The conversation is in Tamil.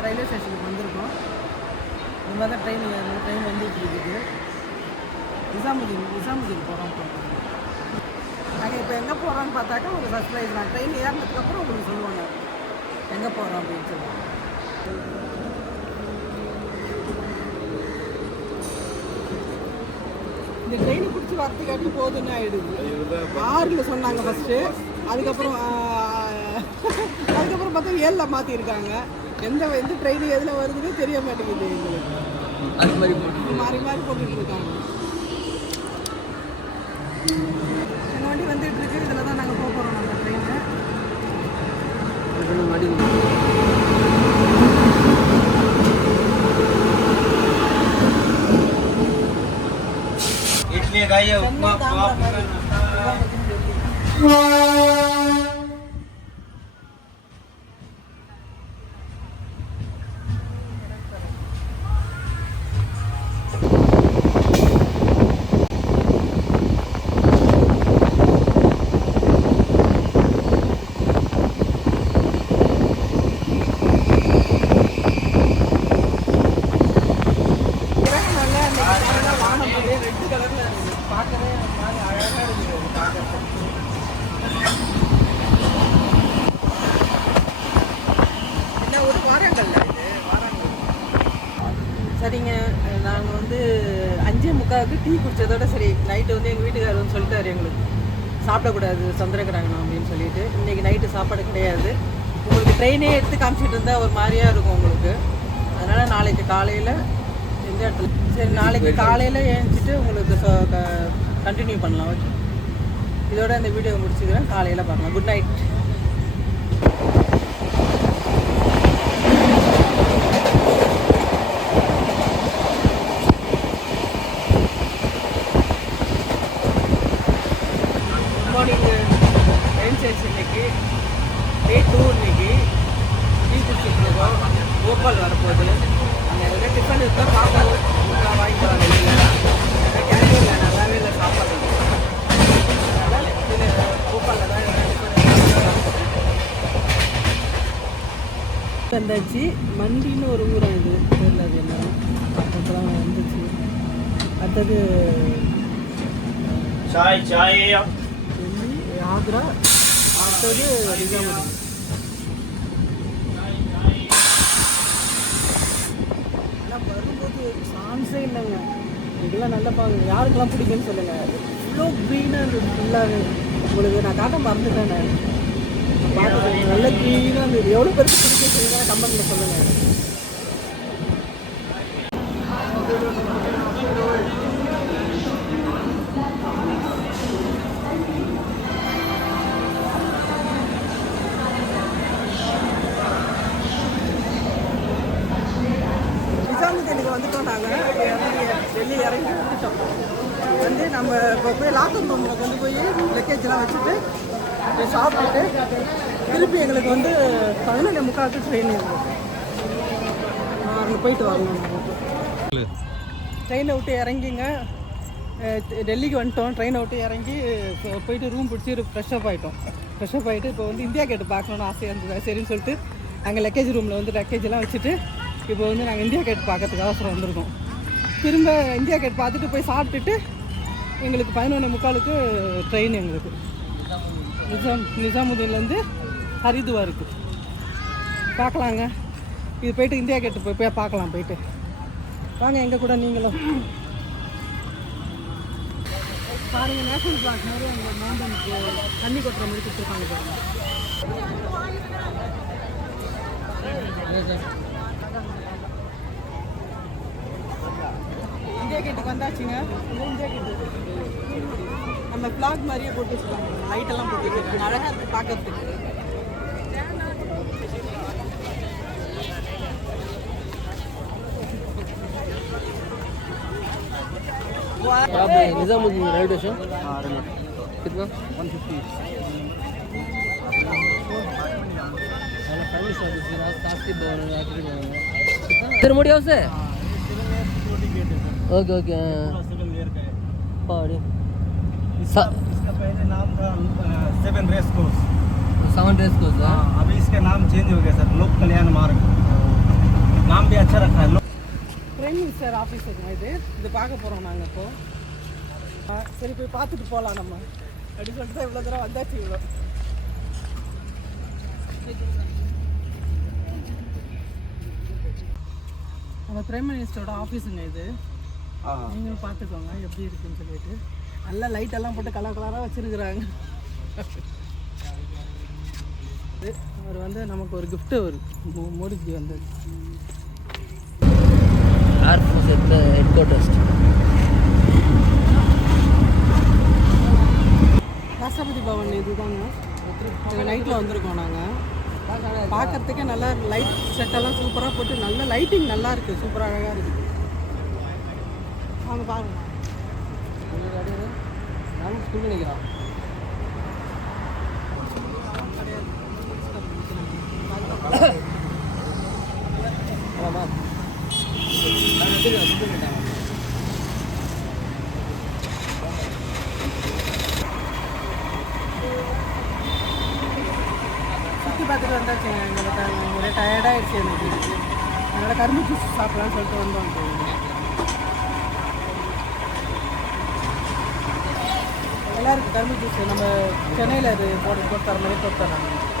வந்து ரயில்வே ஸ்டேஷனுக்கு வந்திருக்கோம். இந்த மாதிரி தான் ட்ரெயின் வந்துட்டு இருக்குது. நிசாமுதீன் போகிறோம். நாங்கள் இப்போ எங்கே போகிறோன்னு பார்த்தாக்கா ஒரு சர்ப்ரைஸ் தான். ட்ரெயின் ஏறினதுக்கப்புறம் உங்களுக்கு சொல்லுவாங்க எங்கே போகிறோம் அப்படின்னு சொல்லுவாங்க. இந்த ட்ரெயினை பிடிச்சி வரத்துக்காட்டி போதுன்னு ஆகிடுது. 6ல் சொன்னாங்க ஃபஸ்ட்டு, அதுக்கப்புறம் பார்த்தா 7ல் மாற்றிருக்காங்க. எந்த ட்ரெயின் எதில் வருதுன்னு தெரிய மாட்டேங்குது எங்களுக்கு. அது மாதிரி மாறி போட்டுட்டு இருக்காங்க. எங்கள் வண்டி வந்துட்டு இருக்கு. இதில் தான் நாங்கள் போக போகிறோம். நம்ம ட்ரெயினை इडली खाइए, उपमा சரிங்க. நாங்கள் வந்து 5:45 டீ குடித்ததோட சரி, நைட்டு வந்து எங்கள் வீட்டுக்காரர் வந்து சொல்லிட்டாரு எங்களுக்கு சாப்பிடக்கூடாது சந்திரகிரகணம் அப்படின்னு சொல்லிட்டு. இன்றைக்கி நைட்டு சாப்பாடு கிடையாது. உங்களுக்கு ட்ரெயினே எடுத்து காமிச்சிட்டு இருந்தால் ஒரு மாதிரியாக இருக்கும் உங்களுக்கு. அதனால் நாளைக்கு காலையில் எந்த இடத்துல சரி நாளைக்கு காலையில் எழுந்திரிச்சிட்டு உங்களுக்கு கண்டினியூ பண்ணலாம். ஓகே, இதோட இந்த வீடியோ முடிச்சுக்கிறேன். காலையில் பார்க்கலாம். Good night. இன்னைக்கு டே 2. இன்னைக்கு டீ குடிச்சிட்டு இருக்கோம். கோபால் வரப்போகுது. அங்கே எதாவது டிஃபன் இருந்தால் பார்க்கணும். வாங்கிட்டு வர கேரியரில் நல்லாவே இல்லை சாப்பாடு. அதனால் கோபாலில் தான் வந்தாச்சு. மண்டின்னு ஒரு ஊராக இது தெரியல, அது என்ன அப்போலாம் வந்துச்சு. அடுத்தது ஆக்ரா, அடுத்தது நிஜாமுதீன். ஆனால் வரும்போது சான்ஸே இல்லைங்க. இதெல்லாம் நல்லா பாருங்க. யாருக்கெல்லாம் பிடிக்குன்னு சொல்லுங்கள். இவ்வளோ க்ரீனாக இருந்தது ஃபுல்லாகவே. உங்களுக்கு நான் காட்ட மறந்துட்டேன். நான் பார்த்துட்டு நல்ல க்ரீனாக இருந்தது. எவ்வளோ பேருக்கு பிடிக்கும் சொல்லுங்கள், கமெண்ட்டில் சொல்லுங்கள். நிசாமுதீனுக்கு வந்துட்டோம். நாங்கள் டெல்லி இறங்கி வந்துட்டோம். வந்து நம்ம இப்போ போய் லாக்கர் ரூமில் கொண்டு போய் லக்கேஜெலாம் வச்சுட்டு போய் சாப்பிட்டுட்டு திருப்பி எங்களுக்கு வந்து 11:45 ட்ரெயின் இருக்கும். அங்கே போயிட்டு வரணும். ட்ரெயினை விட்டு இறங்கிங்க. டெல்லிக்கு வந்துட்டோம். ட்ரெயினை விட்டு இறங்கி போயிட்டு ரூம் பிடிச்சி ஃப்ரெஷ்அப் ஆகிட்டோம். ஃப்ரெஷ்அப் ஆகிட்டு இப்போ வந்து இந்தியா கேட்டு பார்க்கணுன்னு ஆசையாக இருந்தது. சரின்னு சொல்லிட்டு அங்கே லக்கேஜ் ரூமில் வந்து லக்கேஜெல்லாம் வச்சுட்டு இப்போ வந்து நாங்கள் இந்தியா கேட் பார்க்கறதுக்கு அவசரம் வந்திருக்கோம். திரும்ப இந்தியா கேட் பார்த்துட்டு போய் சாப்பிட்டுட்டு எங்களுக்கு 11:45 ட்ரெயின். எங்களுக்கு நிசாமுதீன்லேருந்து ஹரித்வாருக்கு பார்க்கலாங்க. இது போய்ட்டு இந்தியா கேட்டு போய் பார்க்கலாம். போயிட்டு வாங்க எங்கள் கூட நீங்களும் பாருங்கள். நேஷனல் பார்க் மாதிரி அங்கே மவுண்டனுக்கு தண்ணி கொட்டுற மாதிரி கொடுத்துருக்காங்க பாருங்கள். இந்தியா கேட்டுக்கு வந்தாச்சுங்க. இந்தியா கேட்டு நம்ம ஃப்ளாக் மாதிரியே போட்டு வச்சுருக்காங்க. லைட்டெல்லாம் போட்டு வச்சுருக்காங்க. அழகாக இருக்குது பார்க்கறதுக்கு. निजामुद्दीन रेलवे स्टेशन कितना 150 इधर मोड़ी हाउस है. Okay okay. इसका पहले नाम था 7 रेस कोर्स. अभी इसका नाम चेंज हो गया सर. लोक कल्याण मार्ग. नाम भी अच्छा रखा है लो பிரைம் மினிஸ்டர் ஆஃபீஸுங்க இது பார்க்க போகிறோம் நாங்கள் இப்போ சரி போய் பார்த்துட்டு போகலாம் நம்ம அப்படி சொல்லிட்டு தான் இவ்வளோ தூரம் வந்தாச்சு இவ்வளோ நம்ம பிரைம் மினிஸ்டரோட ஆஃபீஸுங்க இது நீங்களும் பார்த்துக்கோங்க எப்படி இருக்குன்னு சொல்லிட்டு நல்லா லைட் எல்லாம் போட்டு கலர் கலராக வச்சுருக்குறாங்க அவர் வந்து நமக்கு ஒரு gift வரும் மோடிஜி வந்து ஏர்ஃபோர்ஸ் ஹெட் குவார்ட்டர்ஸ். ராஷ்டிரபதி பவன் இதுதாங்க நைட்டில் வந்திருக்கோம் நாங்கள் பார்க்கறதுக்கே நல்லா லைட் செட்டெல்லாம் சூப்பராக போட்டு நல்ல லைட்டிங் நல்லா இருக்குது சூப்பராக அழகாக இருக்குது அவங்க பாருங்க நானும் ஸ்கூல் நினைக்கிறேன். ஆமாம் சுற்றி பார்த்துட்டு வந்தாச்சுங்க எங்களுக்கு ஒரே டயர்டாகிடுச்சு எனக்கு அதனால் கரும்பு ஜூஸ் சாப்பிடலாம்னு சொல்லிட்டு வந்தோம் நல்லா இருக்குது கரும்பு ஜூஸ் நம்ம சென்னையில் அது போட்டு தர மாதிரி போட்டு தராங்க